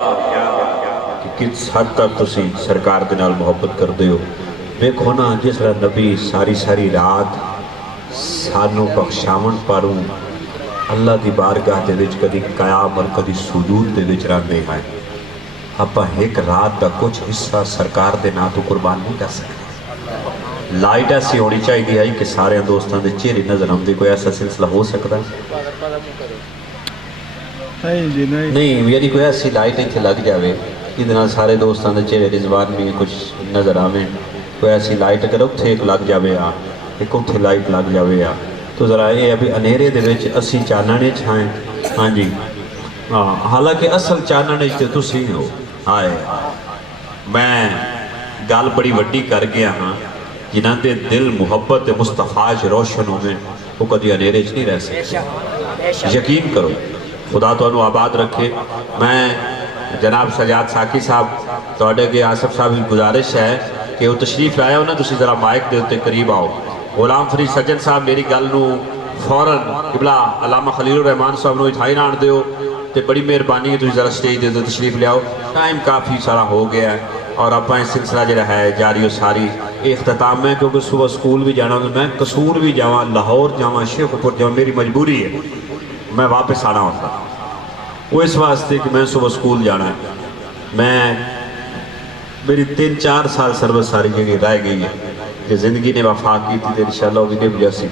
کہ کس حد تک تسی سرکار دے نال محبت کر دیو. ویکھو نا جس طرح نبی ساری ساری رات سانو بخشاون پاروں اللہ دی بارگاہ دے وچ کدی قیام اور کدی سجود دے وچ رہندے ہیں. اپا ایک رات دا کچھ حصہ سرکار دے نا تو قربان نہیں کر سکتے. لائٹ ایسی ہونی چاہیے ہے کہ سارے دوستان دے چہرے نظر آندے. کوئی ایسا سلسلہ ہو سکتا ہے؟ نہیں یعنی کوئی ایسی لائٹ اتنے لگ جاوے ادنا سارے دوستان دے چہرے رضوان میں کچھ نظر آویں. کوئی ایسی لائٹ اگر اتھے ایک لگ جاوے ایک اتھے لائٹ لگ جاوے تو ذرا یہ ابھی انیرے دے وچ اسی چاننے چھائیں. ہاں جی حالانکہ اصل چاننے تے تسی ہو. آئے میں گال بڑی وڈی کر گیا ہاں جنہاں دے دل محبت مصطفیٰ روشن ہوئے وہ کدی انیرے چ نہیں رہ سکتے. یقین کرو خدا تو انہوں آباد رکھے. میں جناب سجاد ساکی صاحب توڑے کے آصف صاحب گزارش ہے کہ وہ تشریف لائے ہو نا تسی ذرا مائک دے ہوتے قریب آؤ. غلام فرید سجن صاحب میری گل نو فوراً قبلہ علامہ خلیل الرحمان صاحب نو اٹھائی نہ آن دیو تے بڑی مہربانی ہے تسی ذرا سٹیج دے دو تشریف لے آؤ. ٹائم کافی سارا ہو گیا ہے اور اب اس سلسلہ جڑا ہے جاری و ساری اختتام میں کیونکہ صبح سکول بھی جانا میں قصور بھی جاواں لاہور جاواں شیخوپور جاواں میری مجبوری ہے. میں واپس آنا ہوتا وہ اس واسطے کہ میں صبح سکول جانا ہے. میں میری 3-4 سال سروس ساری جگہ رہ گئی ہے کہ زندگی نے وفا کی تھی تو انشاءاللہ وہ نب جیسی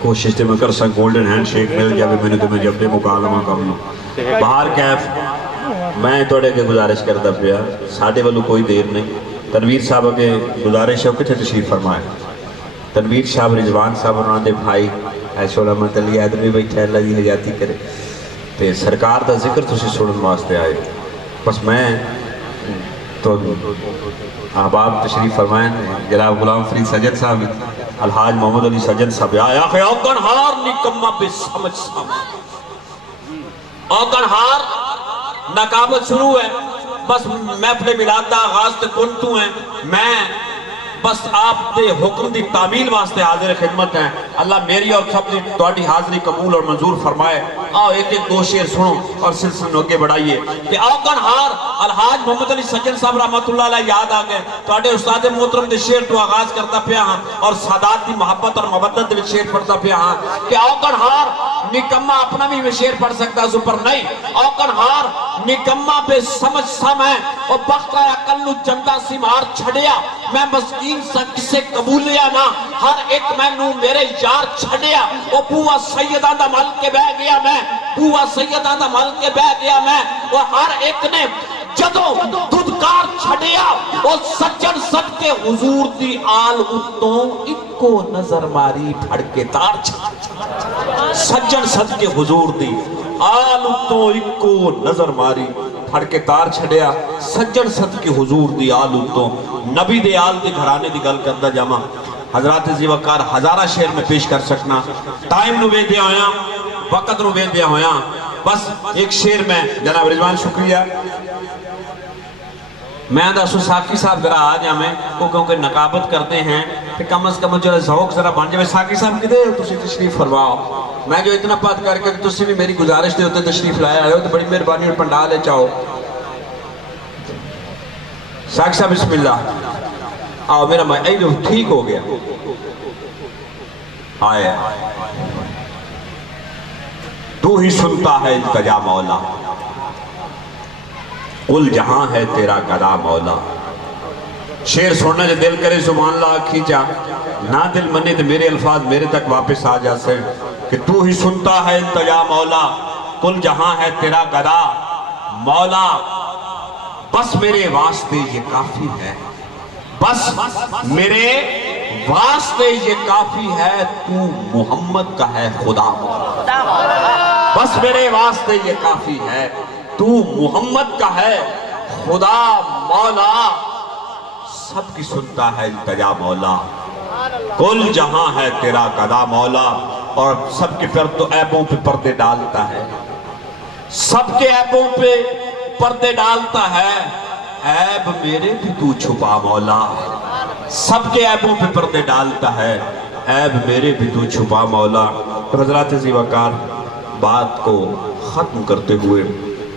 کوشش تے میں کر سا گولڈن ہینڈ شیک مل جاوے میں نے تو میں جب دے مکالمہ کم لوں. باہر کیف میں توڑے کے گزارش کرتا پیا ساڑھے والو کوئی دیر نہیں. تنویر صاحب کے گزارش ہے کچھ تشریف فرمائے. تنویر صاحب رضوان صاحب انہوں نے بھائی ایسے علامت علی آدم بھی بیٹھے اللہ جی حیاتی کرے تے سرکار دا ذکر تسی سنن واسطے آئے. بس میں تو احباب تشریف فرمائیں. جناب غلام فرید سجن صاحب الحاج محمد علی سجن صاحب آیا کہ اوکن ہار نکمہ بے سمجھ سامنے اوکن ہار نقابت شروع ہے. بس محفل میلاد دا آغاز تے کنتوں ہیں. میں بس آپ دے حکم دی تعمیل واسطے حاضر خدمت ہیں. اللہ میری اور سب دی توڑی حاضری قبول اور منظور فرمائے. آؤ ایک ایک دو شعر سنو اور سلسلہ نوکے بڑھائیے کہ اوکن ہار الحاج محمد علی سجن صاحب رحمت اللہ علیہ یاد آگئے توڑے استاد محترم دے شعر تو آغاز کرتا پیا ہاں اور سادات دی محبت اور مبدت دے شعر پڑھتا پیا ہاں کہ اوکن ہار نکمہ اپنا بھی شعر پڑھ سکتا سپر نہیں. اوکن ہار نکمہ بے سمجھ سامیں اور بخت آیا کلو جندہ سی مار چھڑیا میں مسکین سا کسے قبولیا نا ہر ایک میں نو میرے یار چھڑیا وہ بوہ سیدہ دا مل کے بہ گیا میں بوہ سیدہ دا مل کے بہ گیا میں وہ ہر ایک نے جدوں دودکار چھڑیا وہ سجن سد کے حضور دی آل اتوں اکو نظر ماری پھڑ کے تار چھڑیا. سجن سد کے حضور دی آل اتوں اکو نظر ماری پھڑ کے تار چھڑیا. سجن سد کے حضور دی آل اتوں نبی دے آل دے گھرانے دی گل کردہ جامع حضرات زیوکار ہزارہ شعر میں پیش کر سکنا. ٹائم نو بے دیا ہویا وقت نو بے دیا ہویا. بس ایک شعر میں جناب رضوان شکریہ میں دا ساکی صاحب ذرا آ جامیں کیونکہ نقابت کرتے ہیں کہ کم از کم جو ذوق ذرا بن جائے. ساکی صاحب کدے تسی تشریف فرماؤ. میں جو اتنا بات کر کے تسی بھی میری گزارش دے ہوتے تشریف لایا آئے ہو تو بڑی مہربانی اور پنڈال لے چاہو. ساکی صاحب بسم اللہ آؤ میرا میں جو ٹھیک ہو گیا آئے تو ہی سنتا ہے التجا مولا قل جہاں ہے تیرا گدا مولا. شعر سننا جو دل کرے سبحان اللہ کھینچا نہ دل منے تو میرے الفاظ میرے تک واپس آ جا سے کہ تو ہی سنتا ہے التجا مولا قل جہاں ہے تیرا گدا مولا بس میرے واسطے یہ کافی ہے بس میرے واسطے یہ کافی ہے تو محمد کا ہے خدا مولا. بس میرے واسطے یہ کافی ہے تو محمد کا ہے خدا مولا. سب کی سنتا ہے التجا مولا کل جہاں ہے تیرا گدا مولا. اور سب کے پھر تو عیبوں پہ پردے ڈالتا ہے سب کے عیبوں پہ پردے ڈالتا ہے عیب میرے بھی تو چھپا مولا. سب کے عیبوں پہ پردے ڈالتا ہے عیب میرے بھی تو چھپا مولا. حضرات زیوکار بات کو ختم کرتے ہوئے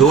2